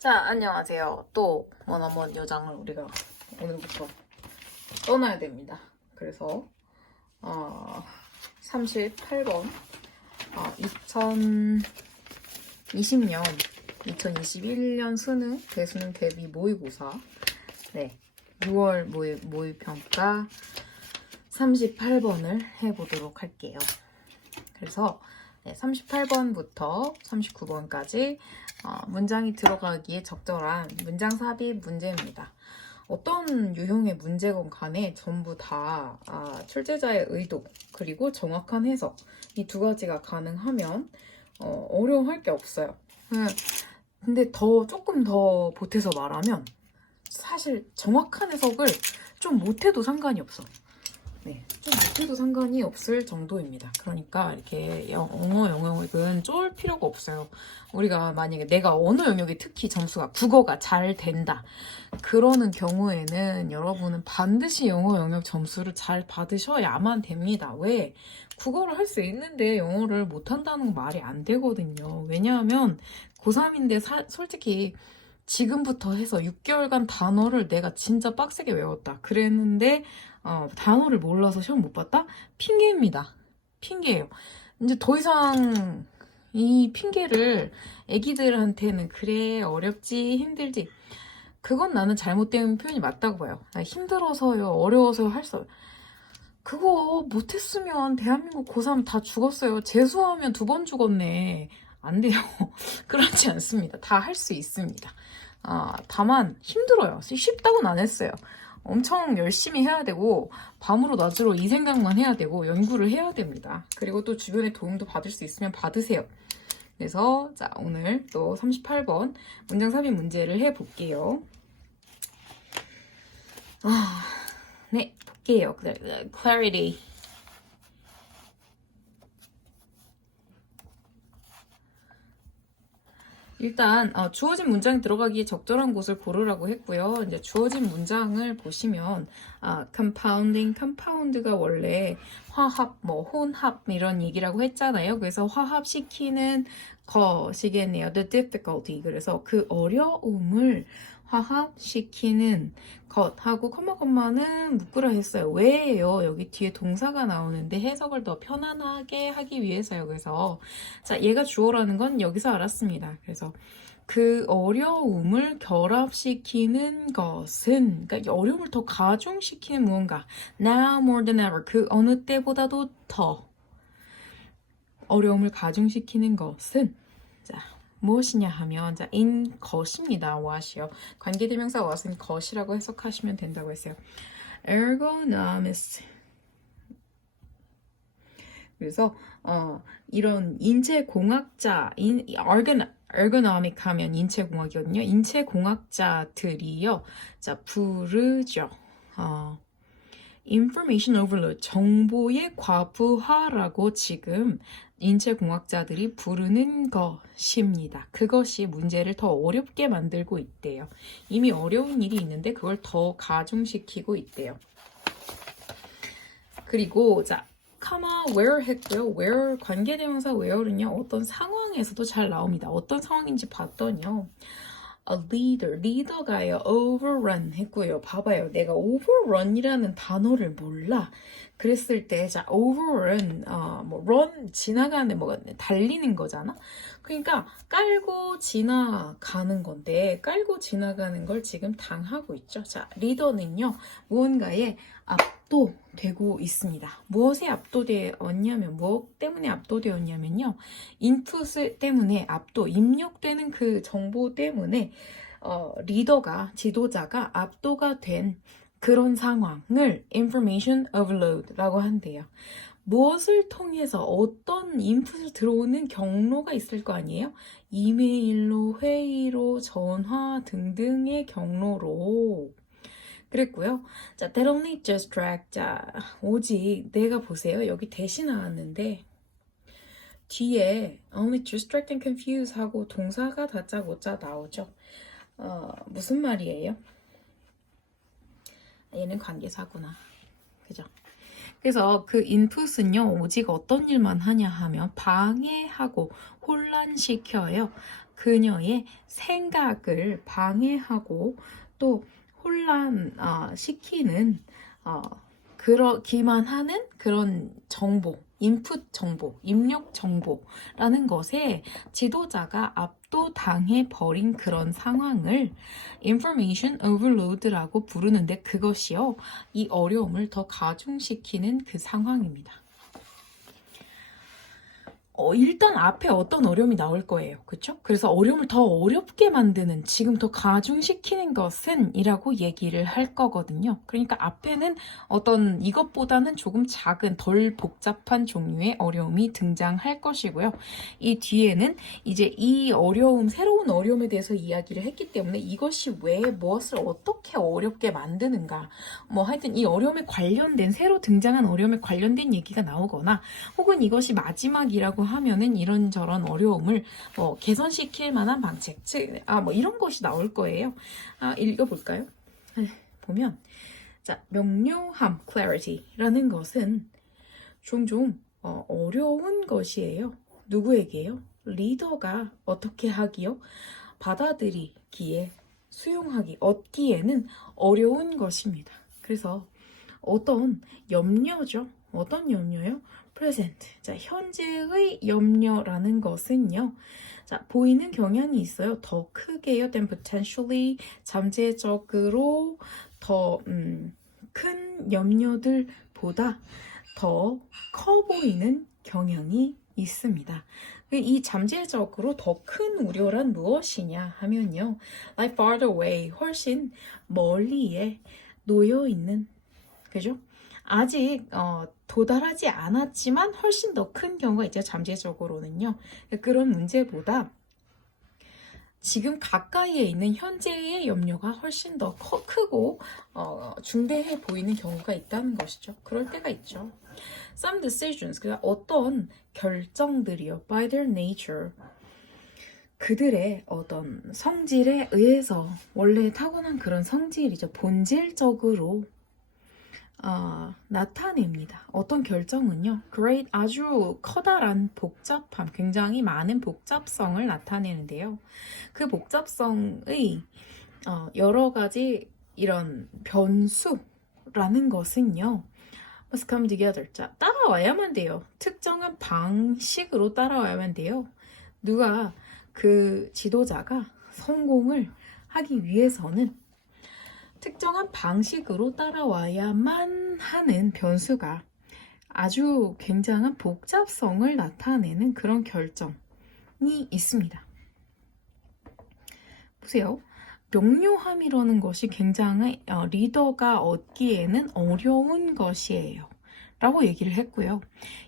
자, 안녕하세요. 또 원어원 요장을 우리가 오늘부터 떠나야 됩니다. 그래서 38번 2020년 2021년 수능 대수능 대비 모의고사 6월 모의평가 38번을 해보도록 할게요. 그래서 38번부터 39번까지 문장이 들어가기에 적절한 문장 삽입 문제입니다. 어떤 유형의 문제건 간에 전부 다 출제자의 의도 그리고 정확한 해석 이 두 가지가 가능하면 어려워할 게 없어요. 근데 조금 더 보태서 말하면 사실 정확한 해석을 좀 못해도 상관이 없어. 좀 못해도 상관이 없을 정도입니다. 그러니까 이렇게 언어 영역은 쫄 필요가 없어요. 우리가 만약에 내가 언어 영역이 특히 점수가 국어가 잘 된다. 그러는 경우에는 여러분은 반드시 영어 영역 점수를 잘 받으셔야만 됩니다. 왜? 국어를 할 수 있는데 영어를 못한다는 건 말이 안 되거든요. 왜냐하면 고3인데 솔직히 지금부터 해서 6개월간 단어를 내가 진짜 빡세게 외웠다. 그랬는데 단어를 몰라서 시험 못 봤다? 핑계입니다. 핑계예요. 이제 더 이상 이 핑계를 애기들한테는 그래 어렵지 힘들지 그건 나는 잘못된 표현이 맞다고 봐요. 힘들어서요 어려워서요 할 수 그거 못했으면 대한민국 고3 다 죽었어요. 재수하면 2번 죽었네. 안 돼요. 그렇지 않습니다. 다 할 수 있습니다. 다만 힘들어요. 쉽다고는 안 했어요. 엄청 열심히 해야 되고 밤으로 낮으로 이 생각만 해야 되고 연구를 해야 됩니다. 그리고 또 주변에 도움도 받을 수 있으면 받으세요. 그래서 자 오늘 또 38번 문장 삽입 문제를 해볼게요. 네, 볼게요. Clarity. 일단 주어진 문장이 들어가기에 적절한 곳을 고르라고 했고요. 이제 주어진 문장을 보시면 compounding, compound가 원래 화합, 혼합 이런 얘기라고 했잖아요. 그래서 화합시키는 것이겠네요. The difficulty. 그래서 그 어려움을 화합시키는 것하고 컴마는 묶으라 했어요. 왜요? 여기 뒤에 동사가 나오는데 해석을 더 편안하게 하기 위해서요. 그래서 자, 얘가 주어라는 건 여기서 알았습니다. 그래서 그 어려움을 결합시키는 것은 그러니까 어려움을 더 가중시키는 무언가 now more than ever 그 어느 때보다도 더 어려움을 가중시키는 것은 자 무엇이냐 하면 자 in 것입니다. what이요. 관계대명사 what은 것이라고 해석하시면 된다고 했어요. ergonomist 그래서 이런 인체공학자 ergonomic 하면 인체공학이거든요. 인체공학자들이요. 자 부르죠. information overload 정보의 과부하라고 지금 인체공학자들이 부르는 것입니다. 그것이 문제를 더 어렵게 만들고 있대요. 이미 어려운 일이 있는데 그걸 더 가중시키고 있대요. 그리고 자 where 했고요. where 관계대명사 where는요. 어떤 상황에서도 잘 나옵니다. 어떤 상황인지 봤더니요. a leader, 리더가요. overrun 했고요. 봐봐요. 내가 overrun이라는 단어를 몰라. 그랬을 때, 자, overrun, run, 지나가는, 달리는 거잖아? 그러니까, 깔고 지나가는 건데, 깔고 지나가는 걸 지금 당하고 있죠. 자, 리더는요, 무언가에 압도되고 있습니다. 무엇에 압도되었냐면, 무엇 때문에 압도되었냐면요, 인풋 때문에 입력되는 그 정보 때문에, 리더가, 지도자가 압도가 된 그런 상황을 information overload라고 한대요. 무엇을 통해서 어떤 인풋을 들어오는 경로가 있을 거 아니에요? 이메일로, 회의로, 전화 등등의 경로로 그랬고요. 자, that only just drag. 자, 오직 내가 보세요. 여기 대시 나왔는데 뒤에 only distract and confuse 하고 동사가 다짜고짜 나오죠. 무슨 말이에요? 얘는 관계사구나. 그죠? 그래서 그 인풋은요, 오직 어떤 일만 하냐 하면 방해하고 혼란시켜요. 그녀의 생각을 방해하고 또 혼란시키는 그러기만 하는 그런 정보, 인풋 정보, 입력 정보라는 것에 지도자가 압도당해 버린 그런 상황을 information overload라고 부르는데 그것이요, 이 어려움을 더 가중시키는 그 상황입니다. 일단 앞에 어떤 어려움이 나올 거예요. 그쵸? 그래서 어려움을 더 어렵게 만드는, 지금 더 가중시키는 것은 이라고 얘기를 할 거거든요. 그러니까 앞에는 어떤 이것보다는 조금 작은, 덜 복잡한 종류의 어려움이 등장할 것이고요. 이 뒤에는 이제 이 어려움, 새로운 어려움에 대해서 이야기를 했기 때문에 이것이 왜 무엇을 어떻게 어렵게 만드는가, 뭐 하여튼 이 어려움에 관련된, 새로 등장한 어려움에 관련된 얘기가 나오거나, 혹은 이것이 마지막이라고 하면은 이런저런 어려움을 개선시킬 만한 방책, 뭐 이런 것이 나올 거예요. 읽어볼까요? 보면, 자, 명료함, clarity라는 것은 종종 어려운 것이에요. 누구에게요? 리더가 어떻게 하기요? 받아들이기에, 수용하기, 얻기에는 어려운 것입니다. 그래서 어떤 염려죠? 어떤 염려요? present. 자, 현재의 염려라는 것은요, 자, 보이는 경향이 있어요. 더 크게요, than potentially, 잠재적으로 더 큰 염려들보다 더 커 보이는 경향이 있습니다. 이 잠재적으로 더 큰 우려란 무엇이냐 하면요, like farther away, 훨씬 멀리에 놓여 있는, 그죠? 아직 도달하지 않았지만 훨씬 더 큰 경우가 있죠. 잠재적으로는요. 그런 문제보다 지금 가까이에 있는 현재의 염려가 훨씬 더 크고 중대해 보이는 경우가 있다는 것이죠. 그럴 때가 있죠. Some decisions, 그러니까 어떤 결정들이요, by their nature, 그들의 어떤 성질에 의해서, 원래 타고난 그런 성질이죠. 본질적으로 나타냅니다. 어떤 결정은요, great, 아주 커다란 복잡함, 굉장히 많은 복잡성을 나타내는데요. 그 복잡성의 여러 가지 이런 변수라는 것은요, must come together. 자, 따라와야만 돼요. 특정한 방식으로 따라와야만 돼요. 누가, 그 지도자가 성공을 하기 위해서는 특정한 방식으로 따라와야만 하는 변수가 아주 굉장한 복잡성을 나타내는 그런 결정이 있습니다. 보세요. 명료함이라는 것이 굉장히 리더가 얻기에는 어려운 것이에요. 라고 얘기를 했고요.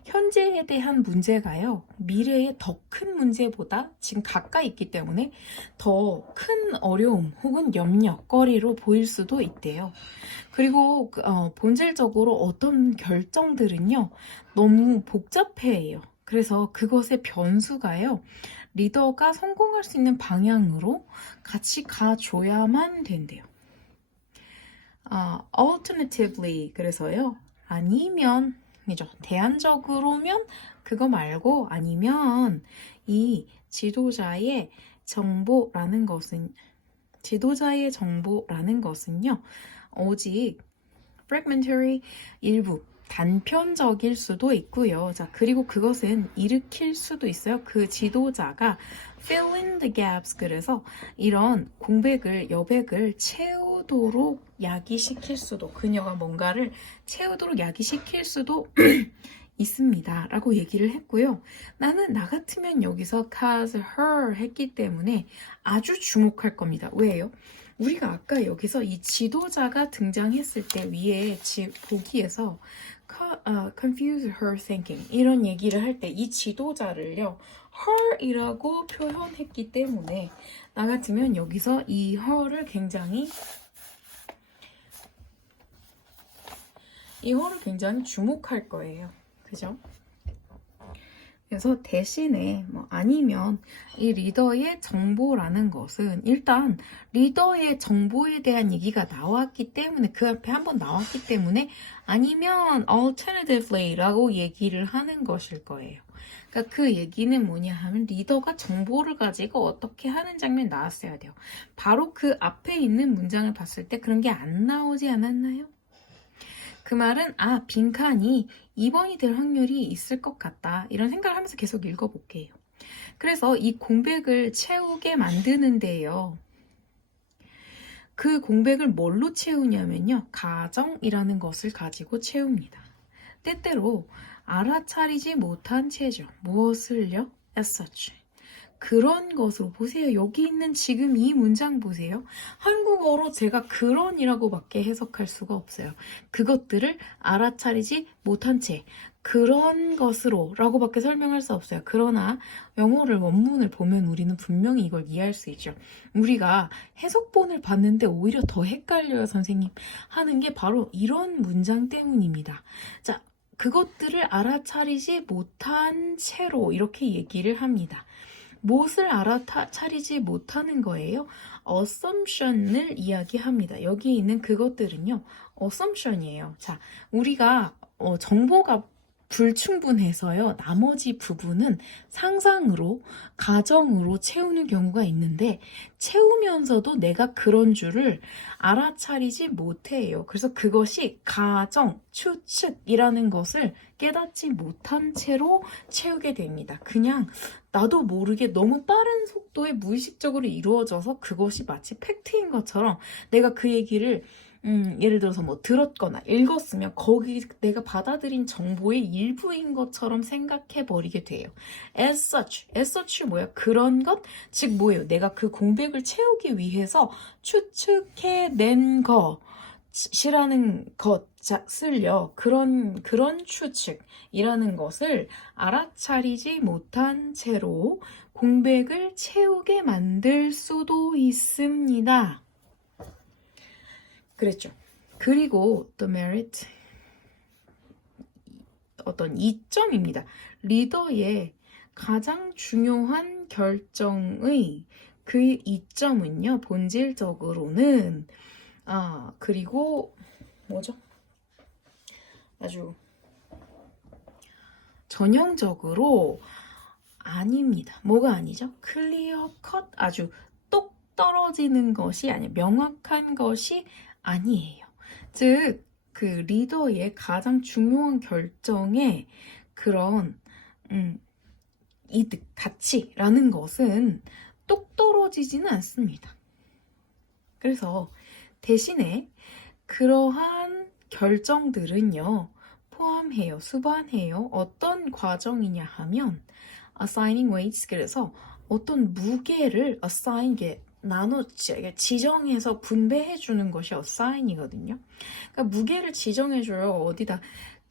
현재에 대한 문제가요, 미래의 더 큰 문제보다 지금 가까이 있기 때문에 더 큰 어려움 혹은 염려거리로 보일 수도 있대요. 그리고 본질적으로 어떤 결정들은요, 너무 복잡해요. 그래서 그것의 변수가요, 리더가 성공할 수 있는 방향으로 같이 가줘야만 된대요. Alternatively, 그래서요, 아니면, 이죠, 대안적으로면 그거 말고, 아니면 이 지도자의 정보라는 것은요, 오직 fragmentary, 일부 단편적일 수도 있고요. 자, 그리고 그것은 일으킬 수도 있어요. 그 지도자가 fill in the gaps, 그래서 이런 공백을, 여백을 채우도록 야기시킬 수도, 그녀가 뭔가를 채우도록 야기시킬 수도 있습니다. 라고 얘기를 했고요. 나는 나 같으면 여기서 cause her 했기 때문에 아주 주목할 겁니다. 왜요? 우리가 아까 여기서 이 지도자가 등장했을 때 위에 보기에서 confuse her thinking 이런 얘기를 할 때 이 지도자를요, her이라고 표현했기 때문에 나 같으면 여기서 이 her를 굉장히 주목할 거예요. 그죠? 그래서 대신에 아니면 이 리더의 정보라는 것은, 일단 리더의 정보에 대한 얘기가 나왔기 때문에, 그 앞에 한번 나왔기 때문에 아니면 alternatively 라고 얘기를 하는 것일 거예요. 그러니까 그 얘기는 뭐냐 하면 리더가 정보를 가지고 어떻게 하는 장면이 나왔어야 돼요. 바로 그 앞에 있는 문장을 봤을 때 그런 게 안 나오지 않았나요? 그 말은 빈칸이 2번이 될 확률이 있을 것 같다. 이런 생각을 하면서 계속 읽어볼게요. 그래서 이 공백을 채우게 만드는데요. 그 공백을 뭘로 채우냐면요. 가정이라는 것을 가지고 채웁니다. 때때로 알아차리지 못한 체죠. 무엇을요? as such. 그런 것으로 보세요. 여기 있는 지금 이 문장 보세요. 한국어로 제가 그런이라고 밖에 해석할 수가 없어요. 그것들을 알아차리지 못한 채 그런 것으로 라고 밖에 설명할 수 없어요. 그러나 영어를 원문을 보면 우리는 분명히 이걸 이해할 수 있죠. 우리가 해석본을 봤는데 오히려 더 헷갈려요, 선생님. 하는 게 바로 이런 문장 때문입니다. 자, 그것들을 알아차리지 못한 채로 이렇게 얘기를 합니다. 무엇을 알아차리지 못하는 거예요? assumption을 이야기합니다. 여기 있는 그것들은요, assumption이에요. 자, 우리가 정보가 불충분해서요, 나머지 부분은 상상으로, 가정으로 채우는 경우가 있는데, 채우면서도 내가 그런 줄을 알아차리지 못해요. 그래서 그것이 가정, 추측이라는 것을 깨닫지 못한 채로 채우게 됩니다. 그냥 나도 모르게 너무 빠른 속도에 무의식적으로 이루어져서 그것이 마치 팩트인 것처럼 내가 그 얘기를 예를 들어서 뭐 들었거나 읽었으면 거기 내가 받아들인 정보의 일부인 것처럼 생각해 버리게 돼요. as such 뭐야? 그런 것? 즉 뭐예요? 내가 그 공백을 채우기 위해서 추측해낸 것이라는 것을요. 그런 추측이라는 것을 알아차리지 못한 채로 공백을 채우게 만들 수도 있습니다. 그랬죠. 그리고 the merit 어떤 이점입니다. 리더의 가장 중요한 결정의 그 이점은요. 본질적으로는 그리고 뭐죠? 아주 전형적으로 아닙니다. 뭐가 아니죠? 클리어 컷 아주 똑 떨어지는 것이 아니에요. 명확한 것이 아니에요. 즉, 그 리더의 가장 중요한 결정의 그런 이득, 가치라는 것은 똑 떨어지지는 않습니다. 그래서 대신에 그러한 결정들은요, 포함해요, 수반해요. 어떤 과정이냐 하면 assigning weights, 그래서 어떤 무게를 assign, 지정해서 분배해 주는 것이 assign이거든요. 그러니까 무게를 지정해 줘요. 어디다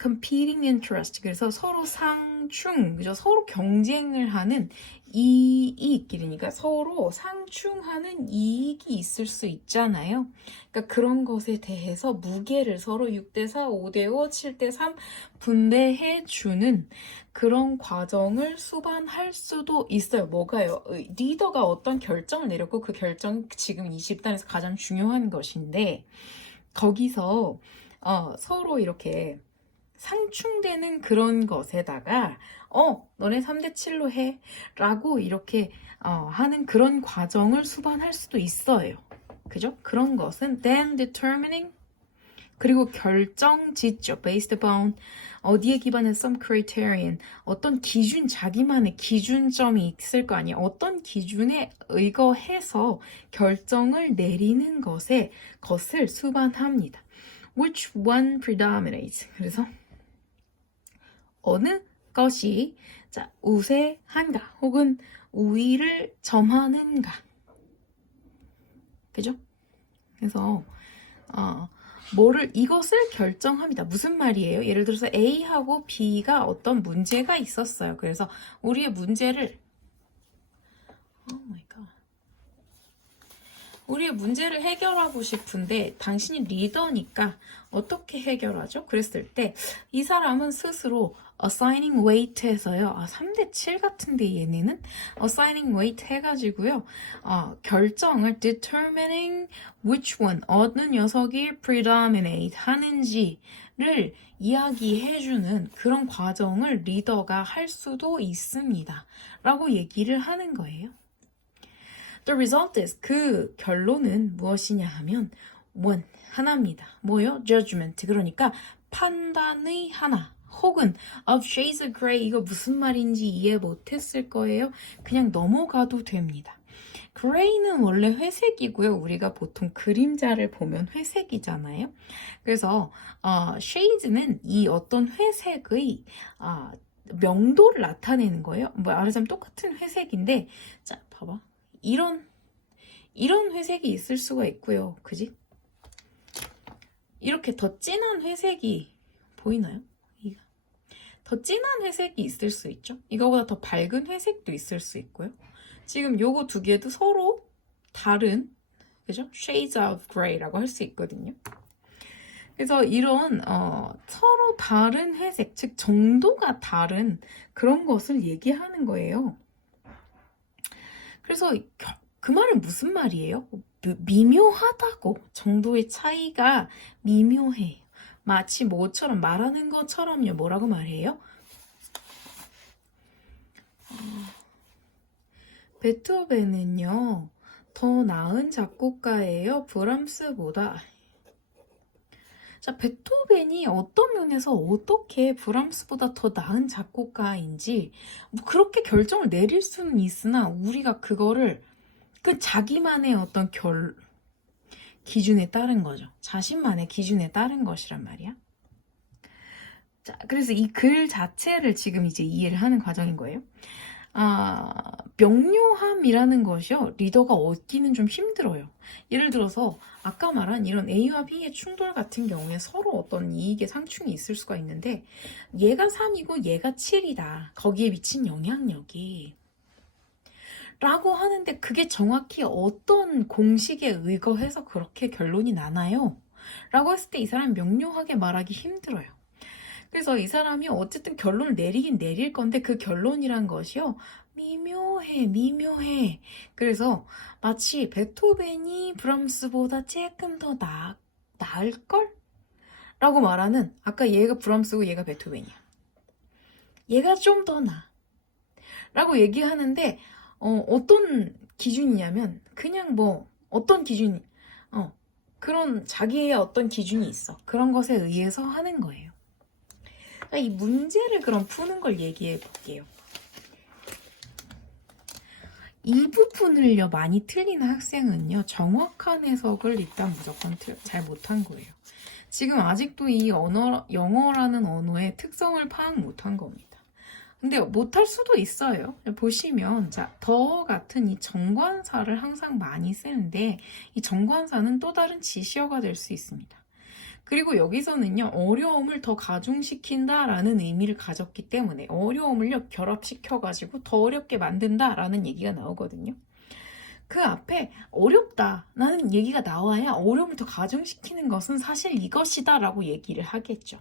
competing interest, 그래서 서로 상충, 그죠? 서로 경쟁을 하는 이익끼리니까 서로 상충하는 이익이 있을 수 있잖아요. 그러니까 그런 것에 대해서 무게를 서로 6대4, 5대5, 7대3 분배해 주는 그런 과정을 수반할 수도 있어요. 뭐가요? 리더가 어떤 결정을 내렸고 그 결정이 지금 이 집단에서 가장 중요한 것인데 거기서 서로 이렇게 상충되는 그런 것에다가 너네 3대7로 해 라고 이렇게 하는 그런 과정을 수반할 수도 있어요. 그죠? 그런 것은 then determining, 그리고 결정 짓죠. based upon, 어디에 기반해서 some criterion, 어떤 기준, 자기만의 기준점이 있을 거 아니에요. 어떤 기준에 의거해서 결정을 내리는 것을 수반합니다. which one predominates, 그래서 어느 것이 우세한가 혹은 우위를 점하는가. 그죠? 그래서 이것을 결정합니다. 무슨 말이에요? 예를 들어서 A하고 B가 어떤 문제가 있었어요. 그래서 우리의 문제를 우리의 문제를 해결하고 싶은데 당신이 리더니까 어떻게 해결하죠? 그랬을 때 이 사람은 스스로 assigning weight 해서요. 3대7 같은데 얘네는 assigning weight 해가지고요. 결정을 determining which one, 어느 녀석이 predominate 하는지를 이야기해주는 그런 과정을 리더가 할 수도 있습니다. 라고 얘기를 하는 거예요. The result is, 그 결론은 무엇이냐 하면 one, 하나입니다. 뭐요? Judgment, 그러니까 판단의 하나. 혹은 of shades of gray, 이거 무슨 말인지 이해 못했을 거예요. 그냥 넘어가도 됩니다. gray는 원래 회색이고요. 우리가 보통 그림자를 보면 회색이잖아요. 그래서 shades는 이 어떤 회색의 명도를 나타내는 거예요. 뭐 말하자면 똑같은 회색인데, 자 봐봐. 이런 회색이 있을 수가 있고요. 그지? 이렇게 더 진한 회색이 보이나요? 더 진한 회색이 있을 수 있죠. 이거보다 더 밝은 회색도 있을 수 있고요. 지금 요거 두 개도 서로 다른, 그죠? Shades of Gray라고 할 수 있거든요. 그래서 이런 서로 다른 회색, 즉 정도가 다른 그런 것을 얘기하는 거예요. 그래서 그 말은 무슨 말이에요? 미묘하다고. 정도의 차이가 미묘해. 마치 뭐처럼, 말하는 것처럼요. 뭐라고 말해요? 베토벤은요, 더 나은 작곡가예요. 브람스보다. 자, 베토벤이 어떤 면에서 어떻게 브람스보다 더 나은 작곡가인지 뭐 그렇게 결정을 내릴 수는 있으나 우리가 그거를 그 자기만의 어떤 기준에 따른 거죠. 자신만의 기준에 따른 것이란 말이야. 자, 그래서 이 글 자체를 지금 이제 이해를 하는 과정인 거예요. 명료함이라는 것이요, 리더가 얻기는 좀 힘들어요. 예를 들어서 아까 말한 이런 A와 B의 충돌 같은 경우에 서로 어떤 이익의 상충이 있을 수가 있는데, 얘가 3이고 얘가 7이다. 거기에 미친 영향력이 라고 하는데 그게 정확히 어떤 공식에 의거해서 그렇게 결론이 나나요? 라고 했을 때 이 사람은 명료하게 말하기 힘들어요. 그래서 이 사람이 어쨌든 결론을 내리긴 내릴 건데 그 결론이란 것이요, 미묘해. 그래서 마치 베토벤이 브람스보다 조금 더 나을걸? 라고 말하는, 아까 얘가 브람스고 얘가 베토벤이야. 얘가 좀 더 나아. 라고 얘기하는데 어떤 기준이냐면 그냥 뭐 어떤 기준, 그런 자기의 어떤 기준이 있어. 그런 것에 의해서 하는 거예요. 이 문제를 그럼 푸는 걸 얘기해 볼게요. 이 부분을요, 많이 틀린 학생은요, 정확한 해석을 일단 무조건 잘 못한 거예요. 지금 아직도 이 영어라는 언어의 특성을 파악 못한 겁니다. 근데 못할 수도 있어요. 보시면, 자, 더 같은 이 정관사를 항상 많이 쓰는데, 이 정관사는 또 다른 지시어가 될 수 있습니다. 그리고 여기서는요, 어려움을 더 가중시킨다라는 의미를 가졌기 때문에 어려움을요, 결합시켜가지고 더 어렵게 만든다라는 얘기가 나오거든요. 그 앞에 어렵다라는 얘기가 나와야 어려움을 더 가중시키는 것은 사실 이것이다 라고 얘기를 하겠죠.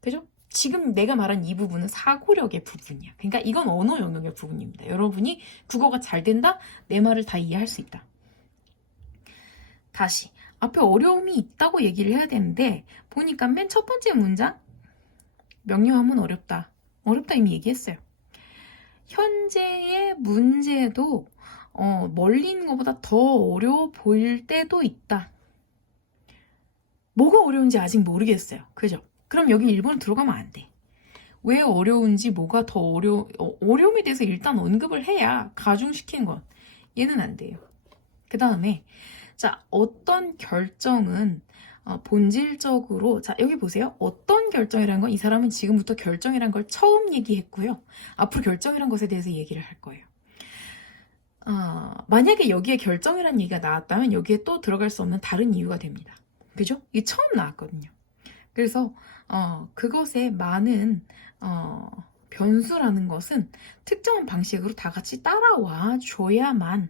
그죠? 지금 내가 말한 이 부분은 사고력의 부분이야. 그러니까 이건 언어 영역의 부분입니다. 여러분이 국어가 잘 된다? 내 말을 다 이해할 수 있다. 다시 앞에 어려움이 있다고 얘기를 해야 되는데 보니까 맨 첫 번째 문장, 명료함은 어렵다 이미 얘기했어요. 현재의 문제도 멀리 있는 것보다 더 어려워 보일 때도 있다. 뭐가 어려운지 아직 모르겠어요. 그죠? 그럼 여기 일본으로 들어가면 안 돼. 왜 어려운지, 뭐가 더 어려움에 대해서 일단 언급을 해야 가중시키는 건 얘는 안 돼요. 그 다음에 자, 어떤 결정은 본질적으로, 자, 여기 보세요. 어떤 결정이라는 건 이 사람은 지금부터 결정이란 걸 처음 얘기했고요. 앞으로 결정이란 것에 대해서 얘기를 할 거예요. 만약에 여기에 결정이란 얘기가 나왔다면 여기에 또 들어갈 수 없는 다른 이유가 됩니다. 그죠? 이게 처음 나왔거든요. 그래서 그것에 많은 변수라는 것은 특정한 방식으로 다 같이 따라와 줘야만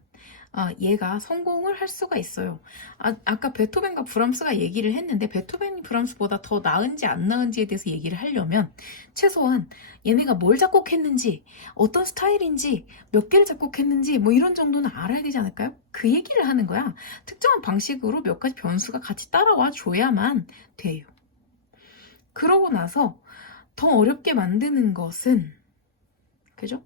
얘가 성공을 할 수가 있어요. 아까 베토벤과 브람스가 얘기를 했는데 베토벤이 브람스보다 더 나은지 안 나은지에 대해서 얘기를 하려면 최소한 얘네가 뭘 작곡했는지, 어떤 스타일인지, 몇 개를 작곡했는지 뭐 이런 정도는 알아야 되지 않을까요? 그 얘기를 하는 거야. 특정한 방식으로 몇 가지 변수가 같이 따라와 줘야만 돼요. 그러고 나서 더 어렵게 만드는 것은, 그죠?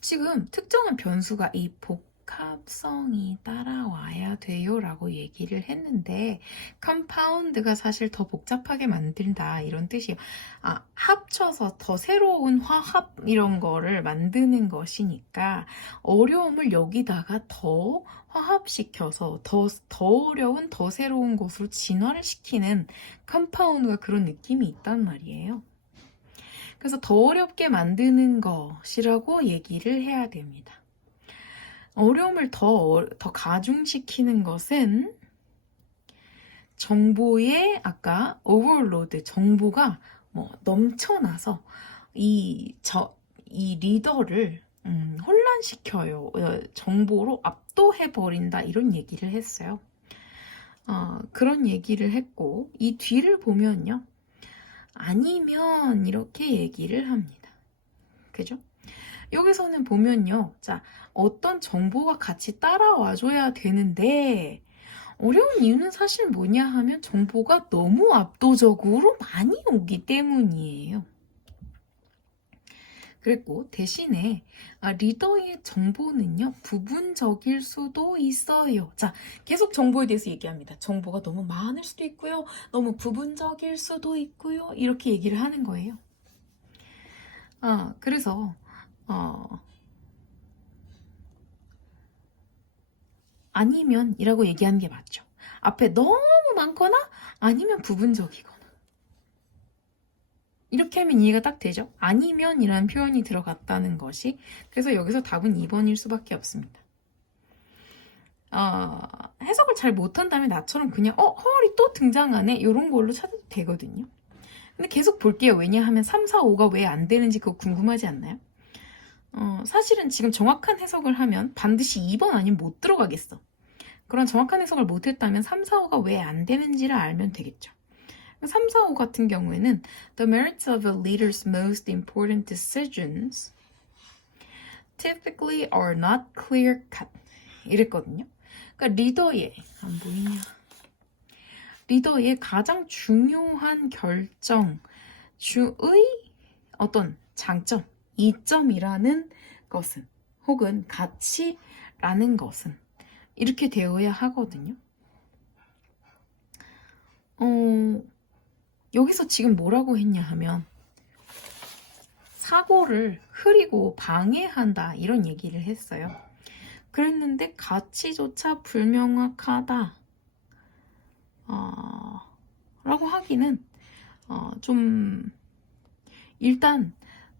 지금 특정한 변수가 이 복합성이 따라와야 돼요 라고 얘기를 했는데, 컴파운드가 사실 더 복잡하게 만든다 이런 뜻이에요. 합쳐서 더 새로운 화합 이런 거를 만드는 것이니까 어려움을 여기다가 더 화합시켜서 더 어려운 더 새로운 것으로 진화를 시키는 컴파운드가 그런 느낌이 있단 말이에요. 그래서 더 어렵게 만드는 것이라고 얘기를 해야 됩니다. 어려움을 더 가중시키는 것은 정보의 아까 오버로드, 정보가 넘쳐나서 이 리더를 혼란시켜요. 정보로 압도해버린다 이런 얘기를 했어요. 그런 얘기를 했고 이 뒤를 보면요. 아니면 이렇게 얘기를 합니다. 그죠? 여기서는 보면요. 자, 어떤 정보가 같이 따라와줘야 되는데 어려운 이유는 사실 뭐냐 하면 정보가 너무 압도적으로 많이 오기 때문이에요. 그랬고 대신에 리더의 정보는요. 부분적일 수도 있어요. 자, 계속 정보에 대해서 얘기합니다. 정보가 너무 많을 수도 있고요. 너무 부분적일 수도 있고요. 이렇게 얘기를 하는 거예요. 그래서 아니면 이라고 얘기하는 게 맞죠. 앞에 너무 많거나 아니면 부분적이거나 이렇게 하면 이해가 딱 되죠? 아니면 이라는 표현이 들어갔다는 것이. 그래서 여기서 답은 2번일 수밖에 없습니다. 해석을 잘 못한다면 나처럼 그냥 헐이 또 등장하네 이런 걸로 찾아도 되거든요. 근데 계속 볼게요. 왜냐하면 3, 4, 5가 왜 안 되는지 그거 궁금하지 않나요? 사실은 지금 정확한 해석을 하면 반드시 2번 아니면 못 들어가겠어. 그런 정확한 해석을 못했다면 3, 4, 5가 왜 안 되는지를 알면 되겠죠. 3, 4, 5 같은 경우에는 The merits of a leader's most important decisions typically are not clear-cut 이랬거든요. 그러니까 리더의 가장 중요한 결정 주의 어떤 장점, 이점이라는 것은 혹은 가치라는 것은 이렇게 되어야 하거든요. 여기서 지금 뭐라고 했냐 하면 사고를 흐리고 방해한다 이런 얘기를 했어요. 그랬는데 가치조차 불명확하다 라고 하기는 좀 일단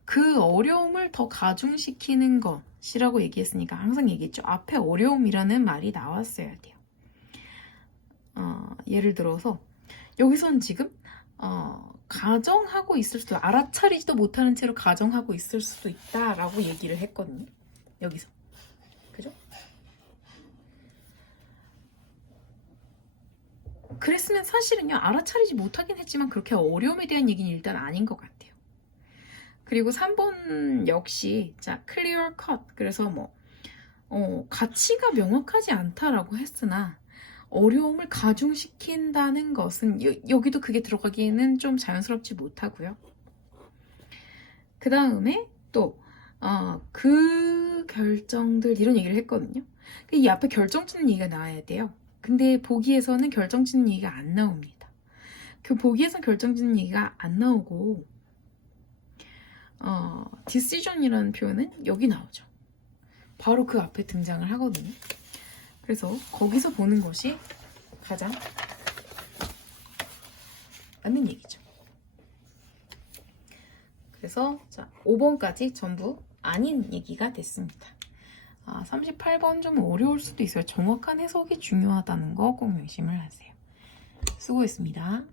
그 어려움을 더 가중시키는 것이라고 얘기했으니까 항상 얘기했죠. 앞에 어려움이라는 말이 나왔어야 돼요. 예를 들어서 여기선 지금 가정하고 있을 수도 알아차리지도 못하는 채로 가정하고 있을 수도 있다라고 얘기를 했거든요. 여기서. 그죠? 그랬으면 사실은요. 알아차리지 못하긴 했지만 그렇게 어려움에 대한 얘기는 일단 아닌 것 같아요. 그리고 3번 역시 자 clear cut 그래서 가치가 명확하지 않다라고 했으나 어려움을 가중시킨다는 것은 여기도 그게 들어가기에는 좀 자연스럽지 못하고요. 그 다음에 또 그 결정들 이런 얘기를 했거든요. 이 앞에 결정짓는 얘기가 나와야 돼요. 근데 보기에서는 결정짓는 얘기가 안 나옵니다. 그 보기에서 결정짓는 얘기가 안 나오고 decision이라는 표현은 여기 나오죠. 바로 그 앞에 등장을 하거든요. 그래서 거기서 보는 것이 가장 맞는 얘기죠. 그래서 자 5번까지 전부 아닌 얘기가 됐습니다. 38번 좀 어려울 수도 있어요. 정확한 해석이 중요하다는 거 꼭 명심을 하세요. 수고했습니다.